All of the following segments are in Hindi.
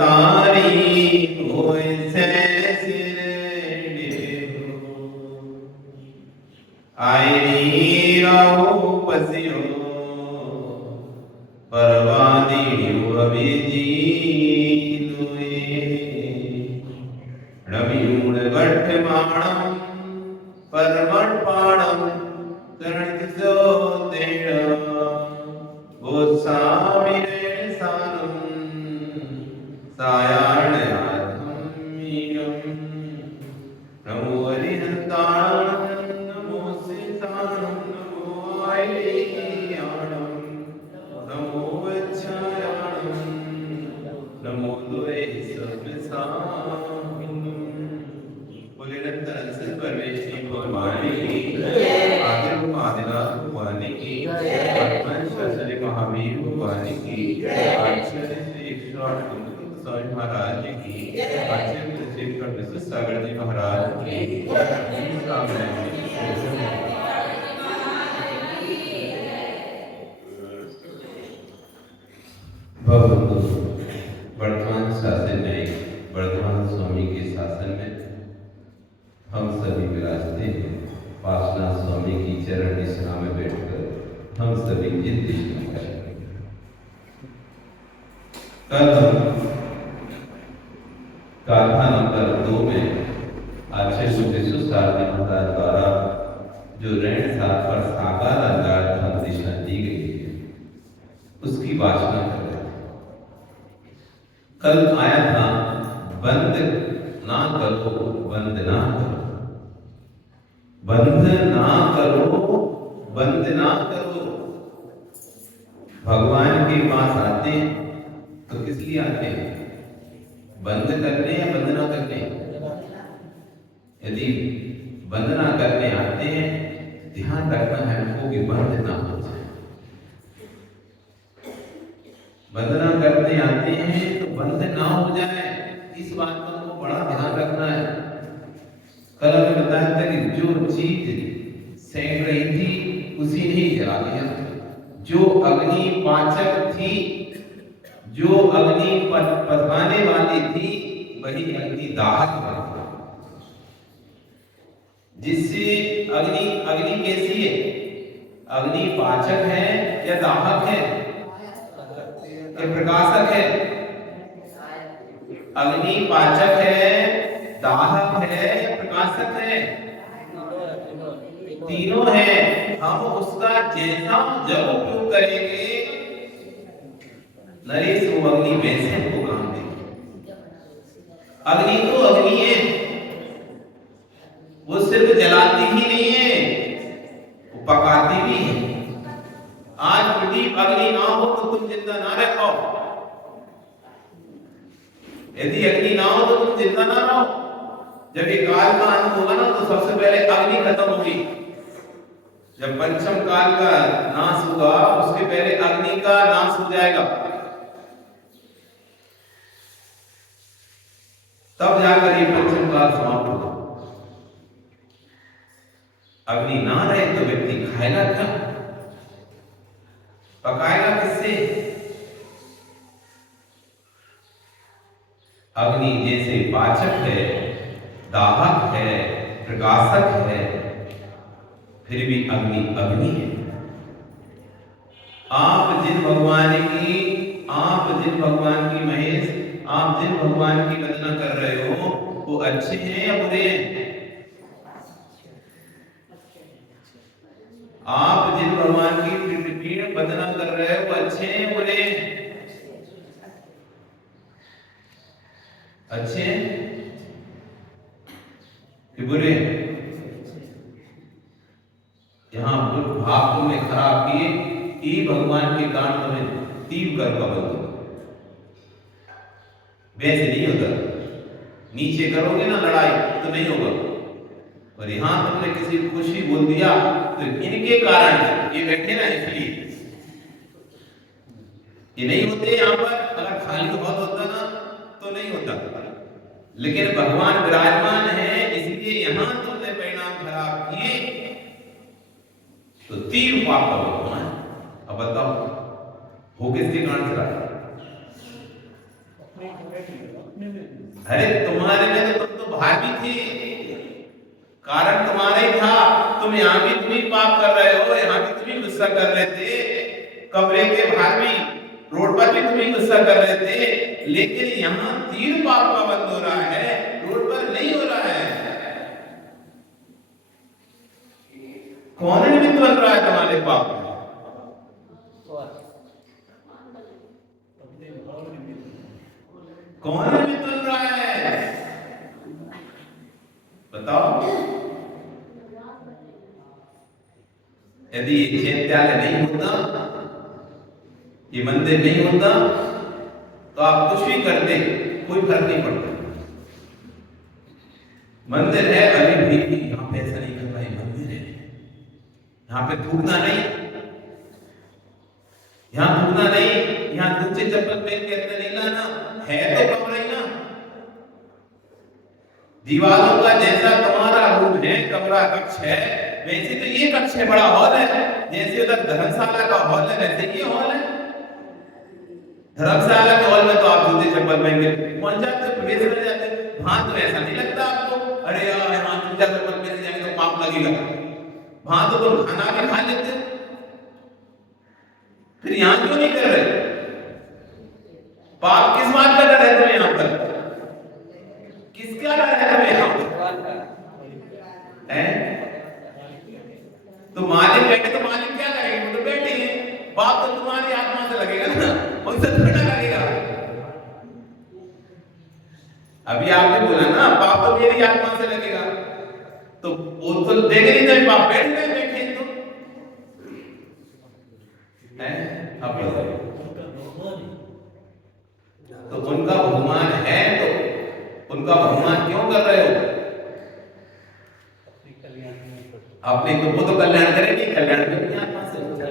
तारी होए से सिर आईनी राहु पसियो परवादी अभिजी रवियूण वर्तमानम परमर्पणम करणितो तेण गोस्वामिने सानम सायाणयाधम्मियम नमो हरिहंताणं नमो सीताणं नमो आयल्याणं नमो वत्सायाणं नमो द्वै सर्वसाम् बोले निरंतर अंश परमेश्वरी भगवान की आदिर आदिनाथ भगवान की वर्तमान शास्त्री महावीर भगवान की आचार्य श्री 108 स्वामी महाराज की आचार्य श्री कृष्ण सागर जी महाराज की वर्तमान शासन में वर्तमान स्वामी के शासन में हम सभी विराजते हैं। पासना स्वामी की चरण निशा में बैठकर हम सभी निर्दिष्ट करेंगे। कल हम गाथा नंबर 2 में आचार्य विश्व सारथी महाराज द्वारा जो ऋण सात पर साकार अंदाज दिशा दी गई है उसकी वाचना कर रहे हैं। कल आया था बंद ना करो बंद ना करो, बंद ना करो बंद ना करो। भगवान के पास आते हैं तो किस लिए आते हैं? बंद करने या बंद ना करने? यदि बंद ना करने आते हैं ध्यान रखना है हमको कि बंद ना हो जाए। बंद ना करने आते हैं तो बंद ना हो जाए, इस बात का हमको बड़ा ध्यान रखना है। कल हमें बताया था कि जो चीज सेक रही थी उसी ने ही जला दिया। जो अग्नि पाचक थी, जो अग्नि पधवाने वाली थी, वही अग्नि दाहक है। जिससे अग्नि कैसी है? अग्नि पाचक है या दाहक है या प्रकाशक है? अग्नि पाचक है, दाहक है या प्रकाशक है? तीनों है। हम उसका जैसा जब उपयोग करेंगे नरेश वो अग्नि वैसे हमको काम देगी। अग्नि तो अग्नि है, वो सिर्फ जलाती ही नहीं है, वो पकाती भी है। आज प्रदीप अग्नि ना हो तो तुम जिंदा ना रह पाओ। यदि अग्नि ना हो तो तुम जिंदा ना रहो। जब ये काल का अंत होगा ना तो सबसे पहले अग्नि खत्म होगी। जब पंचम काल का नाश होगा उसके पहले अग्नि का नाश हो जाएगा, तब जाकर ये पंचम काल समाप्त होगा। अग्नि ना रहे तो व्यक्ति खाएगा क्या? पकाएगा किससे? अग्नि जैसे पाचक है, दाहक है, प्रकाशक है, फिर भी अग्नि अग्नि है। आप जिन भगवान की महेश, आप जिन भगवान की वंदना कर रहे हो वो अच्छे हैं या बुरे हैं? आप जिन भगवान की वंदना कर रहे हो वो अच्छे हैं या बुरे हैं? अच्छे हैं कि बुरे? यहाँ भाव तुमने खराब किए कि भगवान के कारण तुम्हें तीव कर पाओगे। वैसे नहीं होता। नीचे करोगे ना लड़ाई तो नहीं होगा। और यहाँ तुमने किसी को कुछ भी बोल दिया तो इनके कारण ये बैठे ना, इसलिए ये नहीं होते यहाँ पर। अगर खाली बहुत होता ना तो नहीं होता, लेकिन भगवान विराजमान है इसलिए यहाँ तुमने परिणाम खराब किए तो तीर पाप का भगवान। अब बताओ हो किसके कारण से रहा? अरे तुम्हारे में तो तुम तो भाभी थी, कारण तुम्हारा ही था। तुम यहाँ भी तुम ही पाप कर रहे हो, यहाँ भी तुम ही गुस्सा कर रहे थे, कमरे के बाहर भी, रोड पर भी तुम ही गुस्सा कर रहे थे। लेकिन यहाँ तीर पाप का बंद हो रहा है, रोड पर नहीं हो रहा है। कौन निमित्त बन रहा है तुम्हारे पाप में? कौन निमित्त बन रहा है? बताओ। यदि ये चैत्यालय नहीं होता, ये मंदिर नहीं होता, तो आप कुछ भी करते, कोई फर्क नहीं पड़ता। मंदिर है, अभी भी यहाँ पे ऐसा नहीं कर रहा है, मंदिर है, यहाँ पे थूकना नहीं, यहाँ थूकना नहीं, यहाँ दूसरे चप्पल पहन के अंदर नहीं लाना है, तो कमरा ही ना। दीवारों का जैसा तुम्हारा रूम है, कमरा कक्ष है, वैसे तो ये कक्ष है, बड़ा हॉल है। जैसे उधर धर्मशाला का हॉल है, वैसे ये हॉल है। धर्मशाला के हॉल में तो आप जूते चप्पल पहन के पहुंच जाते, प्रवेश कर जाते। वहां तो ऐसा नहीं लगता आपको, अरे यार यहाँ जूता चप्पल पहन जाएंगे तो पाप लगेगा। वहां तो तुम खाना भी खा लेते हो, फिर यहाँ क्यों नहीं कर रहे? पाप किस बात का डर है तुम्हें यहाँ पर? किसका डर है तुम्हें यहाँ पर? तो मालिक बैठे तो मालिक क्या करेंगे? वो तो बैठेंगे। पाप तो तुम्हारी आत्मा से लगेगा ना, उनसे थोड़ा लगेगा। अभी आपने बोला ना पाप तो मेरी आत्मा से लगेगा, तो वो तो देखे नहीं तो पाप बैठ गए, बैठे तो उनका बहुमान है, तो उनका बहुमान क्यों कर रहे हो? अपने तो वो तो कल्याण करेंगे, कल्याण अपनी आत्मा से होगा,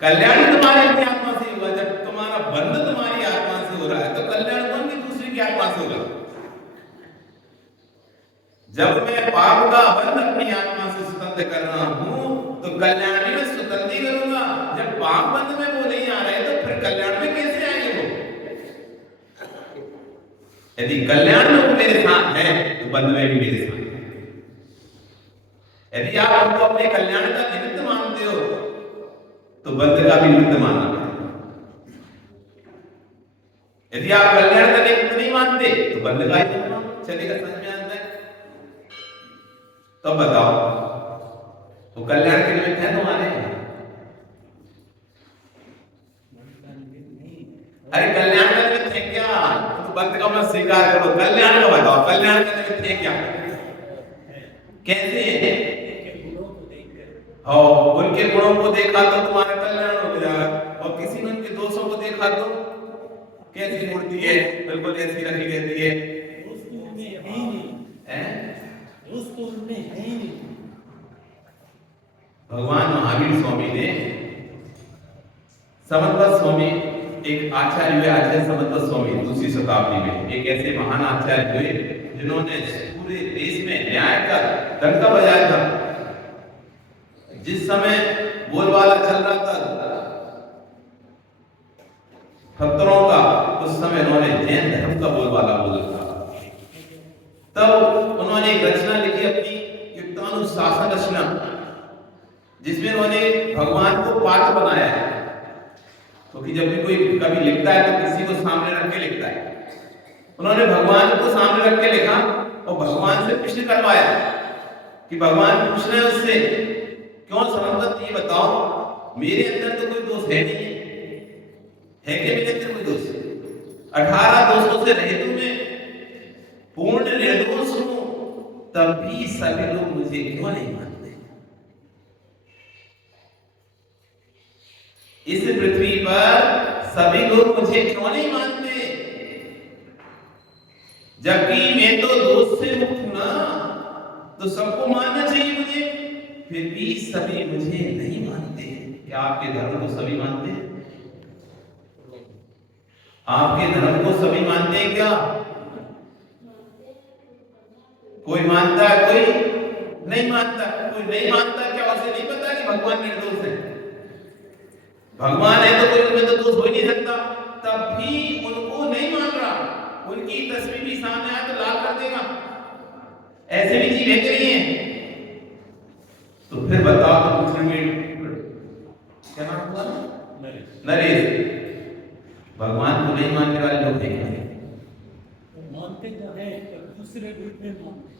कल्याण तुम्हारी अपनी आत्मा से होगा। जब तुम्हारा बंध तुम्हारी आत्मा से हो रहा है, तो कल्याण कौन की दूसरी की आत्मा से होगा? जब मैं पाप का बंध अपनी आत्मा से स्वतंत्र कर रहा हूं, तो कल्याण में स्वतंत्र ही करूंगा। जब पाप बंध में वो नहीं आ रहे, तो फिर कल्याण में कैसे आएंगे वो? यदि कल्याण में वो मेरे साथ है, तो बंध में भी मेरे साथ है। यदि आप उनको अपने कल्याण का निमित्त मानते हो, तो बंध का भी निमित्त मानना पड़ेगा। यदि आप कल्याण का निमित्त नहीं मानते, तो बंध का ही निमित्त चलेगा। समझ में आता है? तो बताओ, वो कल्याण के निमित्त है तुम्हारे? अरे कल्याण का निमित्त है क्या? तो बंध का मत स्वीकार करो, कल्याण का बताओ, कल्याण का निमित्त है क्या? कैसे है? हाँ, उनके गुणों को देखा तो तुम्हारा कल्याण हो जाएगा, और किसी ने उनके दोषों को देखा तो कैसी मूर्ति है, बिल्कुल ऐसी रखी रहती है। भगवान महावीर स्वामी ने, समंत स्वामी एक आचार्य हुए, आचार्य समंत स्वामी दूसरी शताब्दी में, एक ऐसे महान आचार्य हुए जिन्होंने पूरे देश में न्याय का डंका बजाया था। जिस समय बोलबाला चल रहा था खतरों का, उस समय उन्होंने जैन धर्म का बोलबाला बोला था। तब उन्होंने एक रचना लिखी अपनी, युक्तानुशासन रचना, जिसमें उन्होंने भगवान को पात्र बनाया है। क्योंकि जब भी कोई कभी लिखता है तो किसी को सामने रख के लिखता है। उन्होंने भगवान को सामने रख के लिखा और भगवान से प्रश्न करवाया कि भगवान पूछ रहे हैं उससे, क्यों समंत ये बताओ, मेरे अंदर तो कोई दोष है नहीं है कि मेरे अंदर कोई दोष? 18 दोषों से रहित हूं मैं, पूर्ण निर्दोष हूं, तब भी सभी लोग मुझे क्यों नहीं मानते? इस पृथ्वी पर सभी लोग मुझे क्यों नहीं मानते? जबकि मैं तो दोष से मुक्त हूं ना, तो सबको मानना चाहिए मुझे, फिर भी सभी मुझे नहीं मानते। क्या आपके धर्म को सभी मानते हैं? आपके धर्म को सभी मानते हैं क्या? कोई मानता है, कोई नहीं मानता। कोई नहीं मानता, क्या उसे नहीं पता कि भगवान निर्दोष है? भगवान है तो कोई उनमें तो दोष हो ही नहीं सकता। तब भी उनको नहीं मान रहा, उनकी तस्वीर भी सामने आए तो लाल कर देगा। ऐसे भी जीव है कि नहीं है? तो फिर बताओ तो पूछेंगे क्या नाम हुआ? नरेश। भगवान को नहीं मानने वाले लोग हैं, मानते तो है दूसरे रूप में मानते।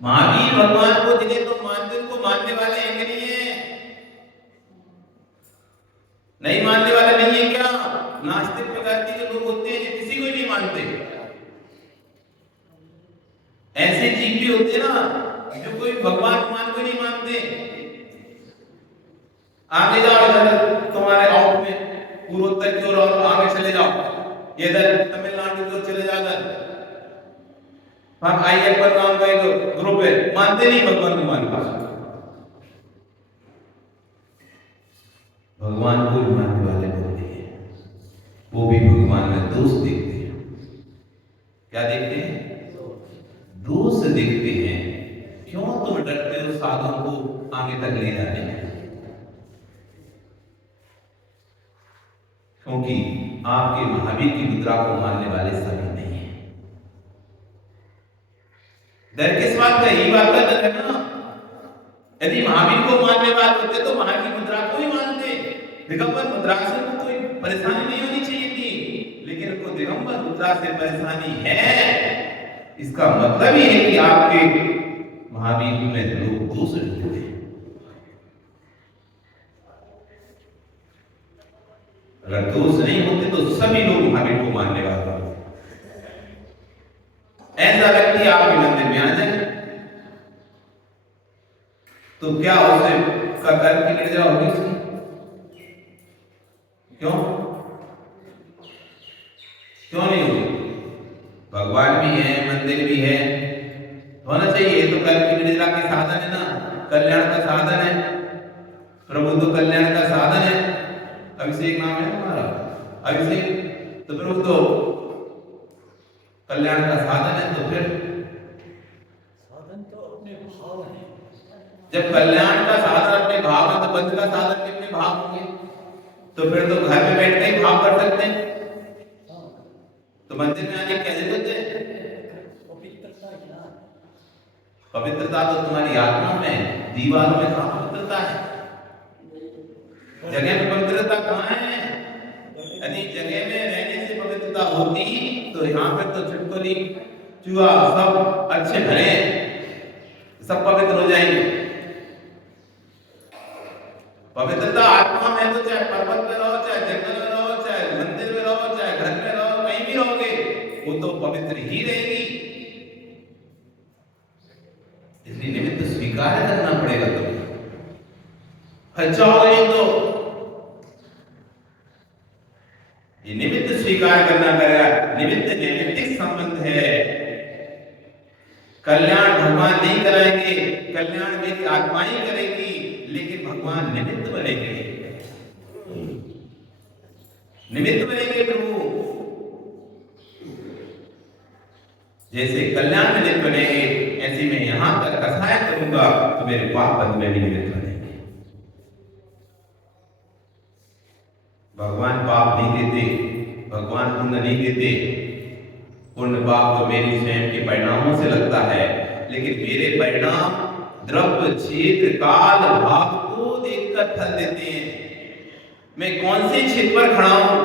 महावीर भगवान को जिन्हें तो मानते उनको मानने वाले हैं कि नहीं है? नहीं मानने वाले नहीं है क्या? नास्तिक प्रकार के जो लोग होते हैं जो किसी को नहीं मानते, ऐसे जीव भी होते ना जो कोई भगवान भगवान को नहीं मानते। आगे जाओ, इधर तुम्हारे आउट में पूर्वोत्तर की ओर और आगे चले जाओ, इधर तमिलनाडु की ओर चले जाकर हम आईएफएल नाम का एक ग्रुप है, मानते नहीं भगवान को मानते, भगवान को भी मानने वाले होते हैं, वो भी भगवान में दोष देखते हैं। क्या देखते हैं? दोष देखते हैं। क्यों तुम डरते हो साधुओं को आगे तक ले जाने में? क्योंकि आपके महावीर की मुद्रा को मानने वाले सभी नहीं है। डर किस बात का? यही बात का डर है ना। यदि महावीर को मानने वाले होते तो वहां की मुद्रा को ही मानते। दिगंबर मुद्रा से तो कोई परेशानी नहीं होनी चाहिए थी, लेकिन उनको दिगंबर मुद्रा से परेशानी है। इसका मतलब ये है कि आपके महावीर में लोग दोष ढूंढते हैं। अगर दोष नहीं होते तो सभी लोग महावीर को मानने वाले होते। ऐसा व्यक्ति आपके मंदिर में आ जाए तो क्या उसे का कर्म की निर्जा होगी? क्यों क्यों नहीं होगी? भगवान भी है, मंदिर भी है, होना चाहिए। तो कर्म की निर्जा के साधन है ना, कल्याण का साधन है। प्रभु तो कल्याण का साधन है। अभिषेक नाम है हमारा, अभिषेक तो प्रभु तो कल्याण का साधन है। तो फिर साधन तो अपने भाव है। जब कल्याण का साधन अपने भाव है तो बंध का साधन कितने भाव होंगे? तो फिर तो घर में बैठ के ही भाव कर सकते हैं। तो मंदिर में आने क्या जरूरत है? पवित्रता क्या? पवित्रता तो तुम्हारी आत्मा में, दीवारों में कहाँ पवित्रता है? जगह में पवित्रता कहाँ है? यदि जगह में रहने से पवित्रता होती तो यहाँ पर तो छिपकली चूहा सब अच्छे भले सब पवित्र हो जाएंगे। पवित्रता आत्मा में, तो चाहे पर्वत में रहो, चाहे जंगल में रहो, चाहे मंदिर में रहो, चाहे घर में रहो, कहीं भी रहोगे वो तो पवित्र ही रहेगी। इसलिए निमित्त स्वीकार करना पड़ेगा तुम्हें। अच्छा तो ये निमित्त स्वीकार करना पड़ेगा। निमित्त नैमित्तिक संबंध है। कल्याण भगवान नहीं कराएंगे, कल्याण मेरी आत्मा ही करेगी, लेकिन भगवान निमित्त बनेंगे, निमित्त बनेंगे प्रभु। जैसे कल्याण में निमित्त बनेंगे, ऐसे मैं यहां तक कसाय करूंगा तो मेरे पाप बंद में भी निमित्त बनेंगे। भगवान पाप नहीं देते, भगवान पुण्य नहीं देते। पुण्य पाप तो मेरी स्वयं के परिणामों से लगता है, लेकिन मेरे परिणाम द्रव्य क्षेत्र काल भाव को देखकर फल देते हैं। मैं कौन से क्षेत्र पर खड़ा हूं,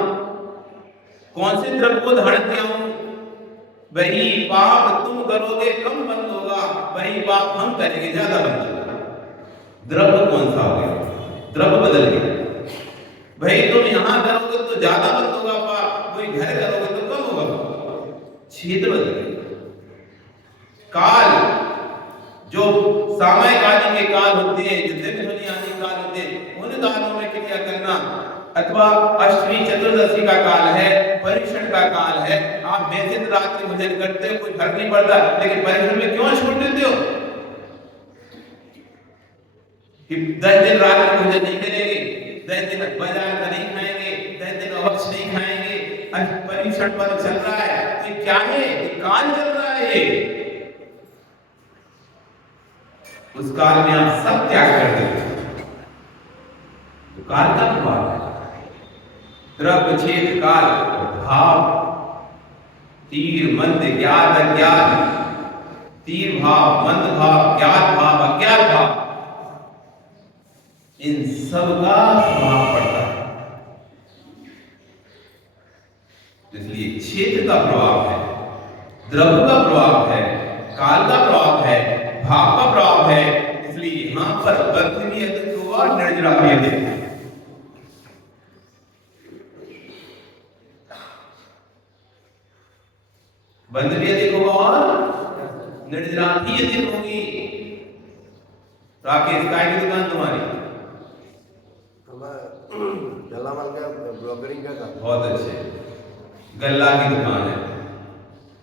कौन से द्रव्य को धारण किया हूं, वही पाप तुम करोगे कम बंद होगा, वही पाप हम करेंगे ज्यादा बंद होगा। द्रव्य कौन सा हो गया? द्रव्य बदल गया। भाई तुम यहां करोगे तो ज्यादा बंद होगा पाप, कोई घर करोगे तो कम होगा, क्षेत्र बदल गया। काल जो सामयिक आदि के काल होते हैं, जो दिन ध्वनि आदि काल होते हैं, उन कालों में क्रिया करना, अथवा अष्टमी चतुर्दशी का काल है, परीक्षण का काल है, आप वैसे रात्रि भोजन करते हो, कोई फर्क नहीं पड़ता, लेकिन परीक्षण में क्यों छोड़ देते हो कि 10 दिन रात्रि भोजन नहीं करेंगे, 10 दिन बाजार का नहीं खाएंगे, 10 दिन अवक्ष नहीं खाएंगे, परीक्षण पर चल रहा है। तो क्या है? काल चल रहा है। उस काल में आप सब त्याग कर देते। काल का प्रभाव है, द्रव्य क्षेत्र काल तीर मंद ज्ञात अज्ञात, तीर भाव मंद भाव ज्ञात भाव अज्ञात भाव, इन सब का प्रभाव पड़ता है। इसलिए क्षेत्र का प्रभाव है, द्रव्य का प्रभाव है, काल का प्रभाव है, भाव का प्रभाव है। इसलिए यहां पर बद्ध भी अधिक होगा और निर्जरा भी अधिक होगा। बंध भी अधिक होगा और निर्जरा भी अधिक होगी। राकेश काय की दुकान तुम्हारी? गल्ला माल का ब्रोकरिंग का काम। बहुत अच्छे, गल्ला की दुकान है।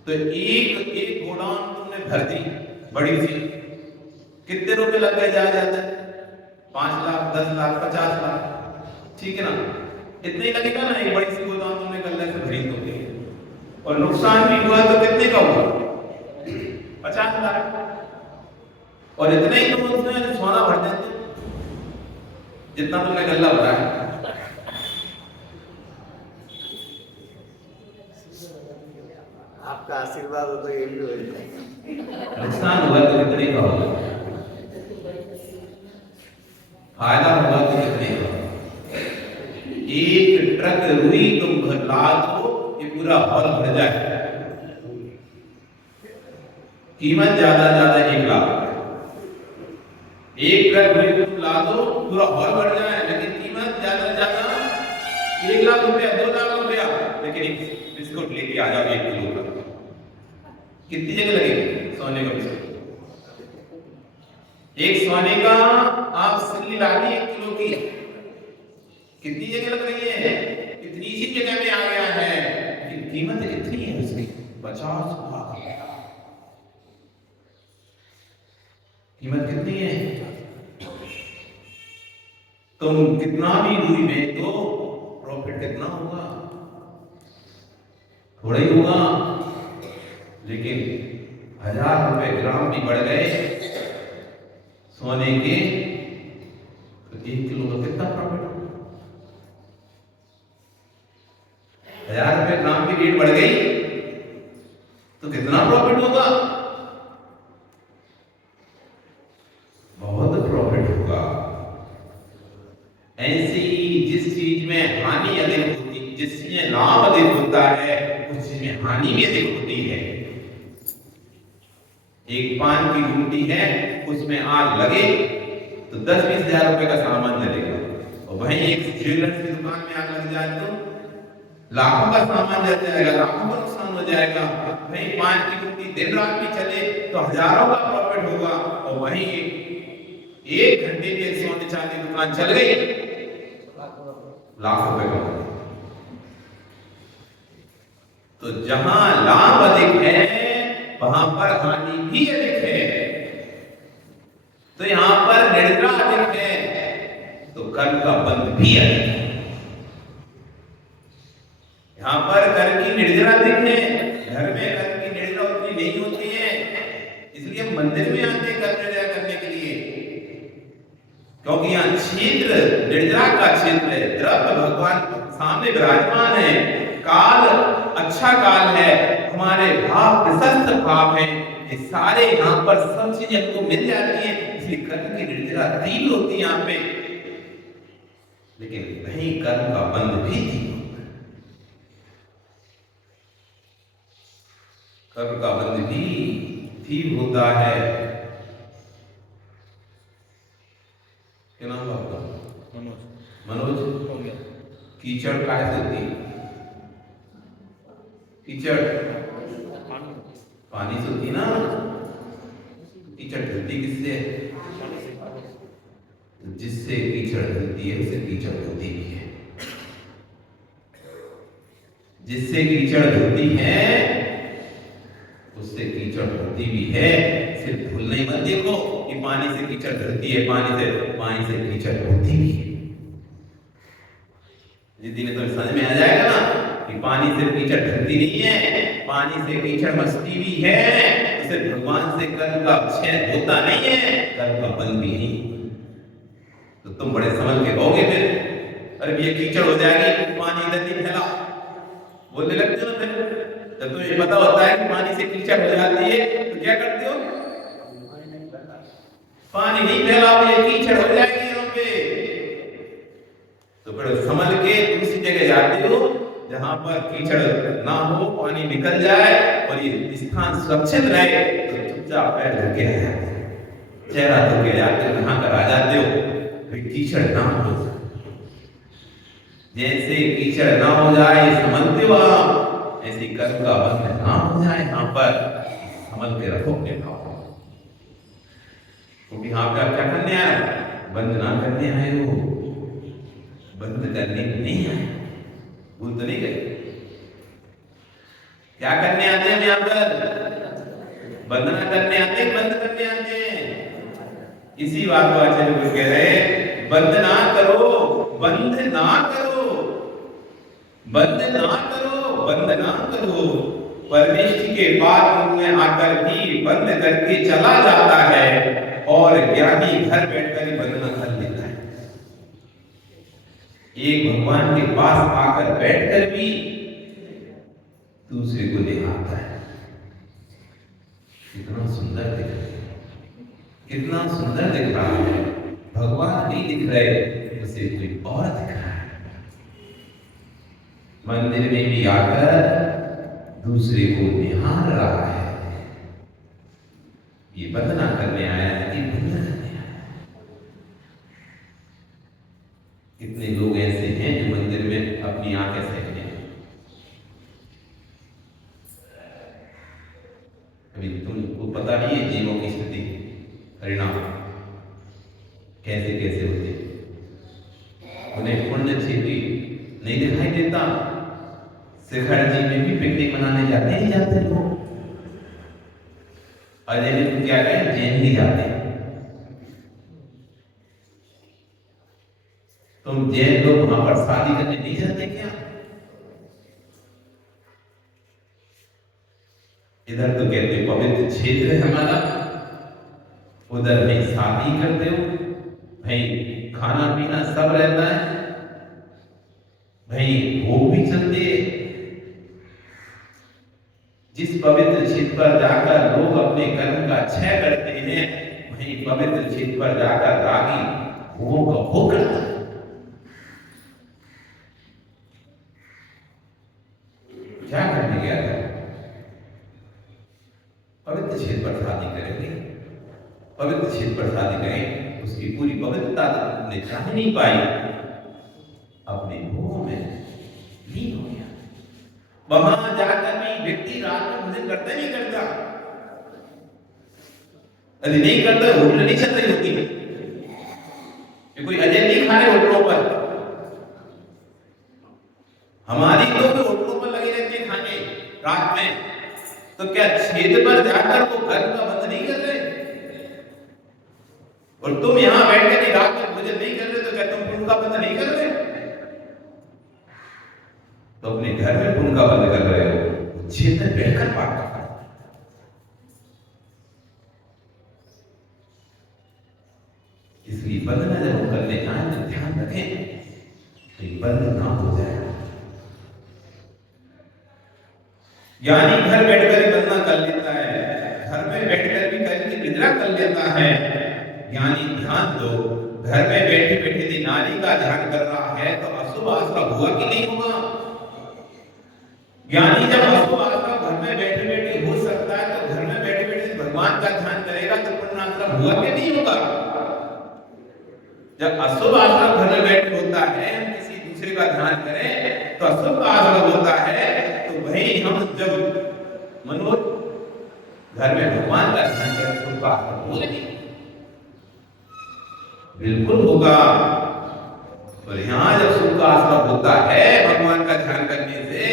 तो एक गोडाउन तुमने भर दी बड़ी सी, कितने रुपए लग गए? जाया जाता है 5 लाख 10 लाख 50 लाख, ठीक है ना? इतने ही लगेगा ना। एक बड़ी सी गोदाम तुमने गल्ले से भरी तो, और नुकसान भी हुआ तो कितने का हुआ? 50 लाख। और इतना ही तुम उसमें सोना भर देते जितना तुमने गल्ला भरा है। आपका आशीर्वाद हो तो ये भी हो जाएगा। नुकसान हुआ तो कितने का होगा? फायदा होगा तो कितने का? एक ट्रक रुई तुम घर ला दो, ये पूरा हॉल भर जाए। कीमत ज्यादा 1 लाख। एक ट्रक रुई तुम ला दो, पूरा हॉल भर जाए, लेकिन कीमत ज्यादा 1 लाख रुपया 2 लाख रुपया। लेकिन एक बिस्कुट लेके आ जाओ 1 किलो का, कितनी जगह लगेगी? सोने का बिस्कुट। एक सोने का आप सिल्ली लानी 1 किलो की, कितनी जगह लग रही है? इतनी सी जगह में आ गया है, लेकिन कीमत कितनी है उसकी? 50 लाख। कीमत कितनी है? तुम कितना भी रुई बेच दो, प्रॉफिट कितना होगा? थोड़ा ही होगा। लेकिन 1000 रुपए ग्राम भी बढ़ गए सोने के, तो 1 किलो का कितना प्रॉफिट होगा? 1000 रुपए ग्राम की रेट बढ़ गई तो कितना प्रॉफिट होगा? बहुत प्रॉफिट होगा। ऐसी जिस चीज में हानि अधिक होती, जिसमें लाभ अधिक होता है, उस चीज में हानि भी अधिक होती है। एक पान की गुमटी है, उसमें आग लगे तो 10-20 हजार रुपए का सामान जलेगा, और वहीं एक ज्वेलर्स की दुकान में आग लग जाए तो लाखों का सामान जल जाएगा, लाखों का नुकसान हो जाएगा। वहीं पान की गुमटी दिन रात भी चले तो हजारों का प्रॉफिट होगा, और वहीं 1 घंटे की सोने चांदी दुकान चल गई, लाख रुपए का। तो जहां लाभ अधिक है वहां पर हानि भी अधिक है। तो यहां पर निर्जरा अधिक है तो कर्म का बंध भी अधिक है। यहां पर कर्म की निर्जरा अधिक है, घर में कर्म की निर्जरा उतनी नहीं होती है। इसलिए हम मंदिर में आते हैं कर्म निर्जरा करने के लिए, क्योंकि यहाँ क्षेत्र निर्जरा का क्षेत्र है। द्रव्य भगवान सामने विराजमान है, काल अच्छा काल है, हमारे भाव प्रशस्त भाव है, ये सारे यहाँ पर सब चीजें हमको मिल जाती है। इसलिए कर्म की निर्जरा तीव्र होती है यहाँ पे, लेकिन वहीं कर्म का बंध भी तीव्र, कर्म का बंध भी तीव्र होता है। क्या नाम है आपका? मनोज। कीचड़ काहे से होती है? कीचड़ पानी से होती ना। कीचड़ धरती किससे है? जिससे कीचड़ धरती है उसे कीचड़ धरती भी है। जिससे कीचड़ धरती है उससे कीचड़ धरती भी है। सिर्फ भूल नहीं मत देखो कि पानी से कीचड़ धरती है, पानी से कीचड़ धरती भी है। जिस दिन तो समझ में आ जाएगा ना कि पानी से कीचड़ धरती नहीं है, पानी से कीचड़ मस्ती भी है, तो सिर्फ भगवान से कर्म का क्षय होता नहीं है, कर्म का बंध भी नहीं। तो तुम बड़े संभल के रहोगे फिर। अरे ये कीचड़ हो जाएगी, पानी इधर नहीं फैला, बोलने लगते हो ना। फिर जब जब तुम्हें पता होता है कि पानी से कीचड़ हो जाती है तो क्या करते हो? पानी नहीं फैलाओगे, कीचड़ हो जाएगी यहाँ पे। तो फिर संभल के दूसरी जगह जाते हो जहां पर कीचड़ ना हो, पानी निकल जाए और ये स्थान सुरक्षित रहे, तो चुपचाप पैर धो के आ जाते हो, चेहरा धो के जाते हो, नहा कर आ जाते हो, फिर कीचड़ ना हो। जैसे कीचड़ ना हो जाए संभलते हो आप, ऐसे कर्म का बंध ना हो जाए यहाँ पर, संभल के रखो अपने भाव। क्योंकि यहाँ पे आप क्या करने आए? बंद ना करने आए हो, बंद करने नहीं आए। भूल तो नहीं गए? क्या करने आते हैं यहाँ पर? बंद ना करने आते, बंद करने आते हैं। इसी बात को आचार्य गुरु कह रहे हैं, बंद ना करो, बंद ना करो, बंद ना करो, बंद ना करो। परमेष्ठि के बाद में आकर भी बंद करके चला जाता है, और ज्ञानी घर बैठकर ही बंधना कर लेता है। एक भगवान के पास आकर बैठकर भी दूसरे को निहारता है। कितना सुंदर दिख रहा है, कितना सुंदर दिख रहा है। भगवान नहीं दिख रहे, उसे कोई और दिख रहा है। मंदिर में भी आकर दूसरे को निहार रहा है। ये बंदना करने आया है कि बंदना करने आया है। कितने लोग ऐसे हैं जो मंदिर में अपनी आंखें सेकते हैं। अभी तुमको पता नहीं है जीवों की स्थिति, परिणाम कैसे कैसे होते, उन्हें पुण्य क्षेत्री नहीं दिखाई देता। शिखर जी में भी पिकनिक मनाने जाते ही जाते लोग। अजय जी तुम क्या कहें, जैन ही जाते हैं। तुम जैन लोग वहां पर शादी करने नहीं जाते क्या? इधर तो कहते पवित्र क्षेत्र है हमारा, उधर नहीं शादी करते हो भाई, खाना पीना सब रहता है भाई, भोग भी चलते। जिस पवित्र क्षेत्र पर जाकर लोग अपने कर्म का क्षय करते हैं, वहीं पवित्र क्षेत्र पर जाकर रागी भोगों का भोग करता है। क्या करने गया था? पवित्र क्षेत्र पर शादी करेंगे, पवित्र क्षेत्र पर शादी करें, उसकी पूरी पवित्रता तुमने चाह नहीं पाई, अपने भोगों में लीन हो गया। वहां जाकर भी व्यक्ति रात में भोजन करता नहीं करता, यदि नहीं करता होटल नहीं चल रही होती, कोई अजय नहीं खा रहे होटलों पर। हमारी लोग होटलों पर लगे रहते हैं खाने रात में, तो क्या क्षेत्र पर जाकर वो घर का बंद नहीं कर रहे? और तुम यहां बैठ कर रात में भोजन नहीं कर रहे, तो क्या तुम पुण्य का बंद नहीं कर रहे? तो अपने घर में पुण्य का बंद कर रहे हो, क्षेत्र में बैठकर पाठ कर। इसलिए बंद न जब करने जाए तो ध्यान रखें तो बंद ना हो जाए। ज्ञानी घर बैठकर ही बंदना कर लेता है, घर में बैठकर भी कहीं निद्रा कर लेता है। ज्ञानी ध्यान दो, घर में बैठे बैठे यदि नारी का ध्यान कर रहा है तो अशुभ आश्रम हुआ कि नहीं होगा? ज्ञानी जब अशुभ आश्रम घर में बैठे बैठे हो सकता है, तो घर में बैठे बैठे भगवान का ध्यान करेगा तो पुण्य आश्रम हुआ कि नहीं होगा? जब अशुभ आश्रम घर में बैठे होता है, हम किसी दूसरे का ध्यान करें तो अशुभ आश्रम होता है, तो वही हम जब मनोज घर में भगवान का ध्यान करें तो उसका आश्रम हो नहीं, बिल्कुल होगा। और यहाँ जब सुख का आश्रम होता है भगवान का ध्यान करने से,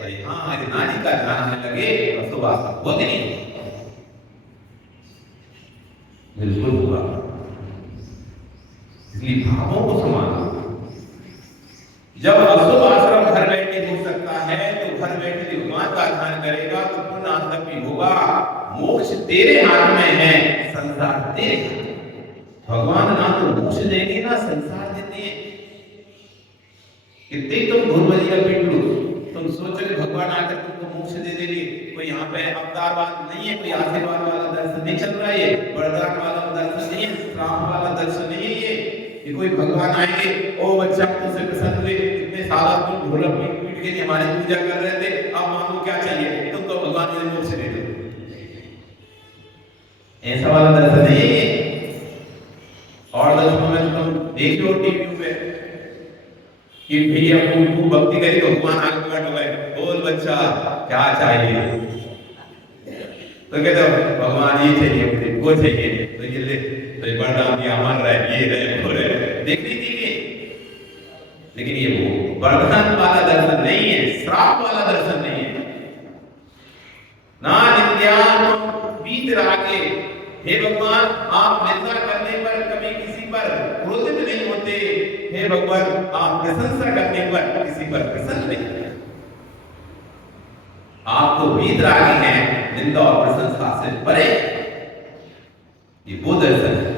और यहाँ नारी का ध्यान आने लगे तो शुभ आश्रम हो नहीं, बिल्कुल होगा। इसलिए भावों को संभालो। जब अशुभ आश्रम घर बैठे हो सकता है, तो घर बैठे भगवान का ध्यान करेगा तो पुण्य आश्रम भी होगा। मोक्ष तेरे हाथ में है, संसार तेरे हाथ में। भगवान ना तो मोक्ष देंगे ना संसार देते हैं। कितने तुम भूल भजिया पीट लो, तुम सोच रहे भगवान आकर तुमको मोक्ष दे देंगे, कोई यहाँ पे अवतारवाद नहीं है, कोई आशीर्वाद वाला दर्शन नहीं चल रहा है, वरदान वाला दर्शन नहीं है, श्राप वाला दर्शन नहीं है ये कोई भगवान आएंगे, ओ बच्चा तुझसे प्रसन्न हुए, इतने साल तुम ढोलक पीट के हमारी पूजा कर रहे थे, अब मांगो क्या चाहिए, तुम तो भगवान मुझे मुख से दे दो। ऐसा वाला दर्शन नहीं है ये। और दर्शनों में तुम देखो टीवी पे कि भैया खूब भक्ति करी तो भगवान आगे प्रकट हो गए, बोल बच्चा क्या चाहिए, तो कहते हो भगवान ये चाहिए मुझे, वो चाहिए, तो ये ले, तो ये वरदान दिया, अमर रहे, ये रहे, वो रहे, देखनी चाहिए। लेकिन ये वो वरदान वाला दर्शन नहीं है, श्राप वाला दर्शन नहीं है। ना नित्यान बीत रागे, हे भगवान आप निंदा करने पर कभी किसी पर क्रोधित नहीं होते, हे भगवान आप प्रशंसा करने पर किसी पर प्रसन्न नहीं होते। आप तो वीतरागी हैं, निंदा और प्रशंसा से परे। ये वो दर्शन है,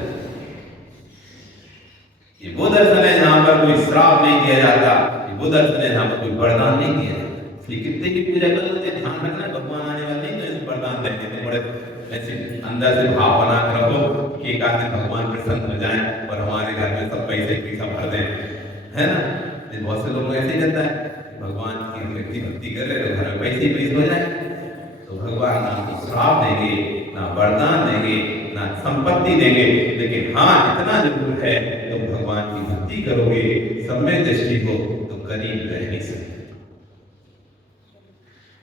ये वो दर्शन है जहां पर कोई श्राप नहीं दिया जाता, ये वो दर्शन है जहां पर कोई वरदान नहीं दिया जाता। इसलिए कितने की पूजा करो तो ध्यान रखना भगवान आने वाले नहीं तो वरदान देते थे, बड़े ऐसे अंदर से भाव बना कर रखो कि एक आध दिन भगवान प्रसन्न हो जाए और हमारे घर में सब पैसे भर दें, है ना। बहुत से लोग ऐसे ही रहता है, भगवान की व्यक्ति भक्ति करे तो घर में पैसे हो जाए, तो भगवान ना श्राप देंगे, ना वरदान देंगे, ना संपत्ति देंगे, लेकिन हाँ इतना जरूर है तुम तो भगवान की भक्ति करोगे, सम्यक दृष्टि को तो करीब रह नहीं सकते।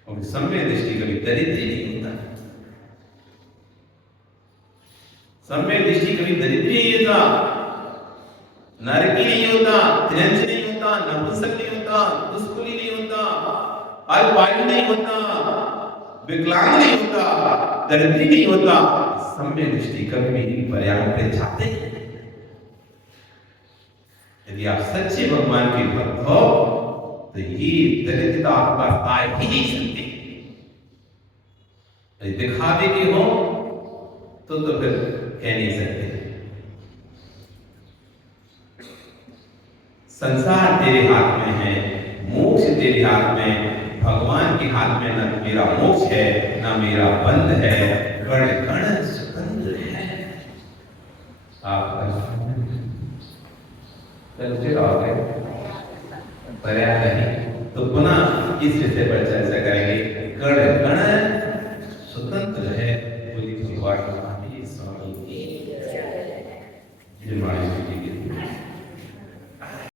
और सम्यक दृष्टि कभी दरिद्री नहीं होता, सम्यक दृष्टि कभी दरिद्री नहीं होता, नरकी नहीं होता, त्रियंश नहीं होता, नपुंसक नहीं होता, दुष्कुली नहीं होता, अल्पायु नहीं होता, विकलांग नहीं होता, दरिद्री नहीं होता। सम्यक दृष्टि कभी भी पर्याप्त पे जाते हैं। यदि आप सच्चे भगवान के भक्त हो तो ये दरिद्रता आपके पास आ ही नहीं सकती। यदि दिखावे के हो तो फिर कह नहीं सकते। संसार तेरे हाथ में है, मोक्ष तेरे हाथ में, भगवान के हाथ में न मेरा मोक्ष है न मेरा बंध है, गण गण सुगंध है। आप पर्याप्त नहीं तो पुनः इस विषय पर चर्चा करेंगे।